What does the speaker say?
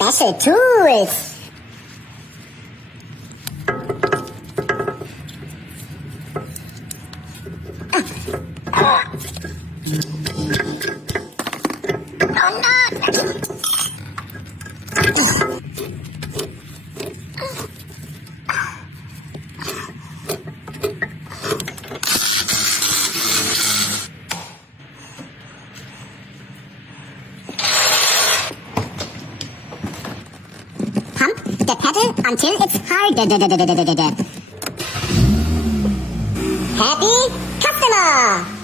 Special tools. Pump the pedal until it's hard. Happy customer!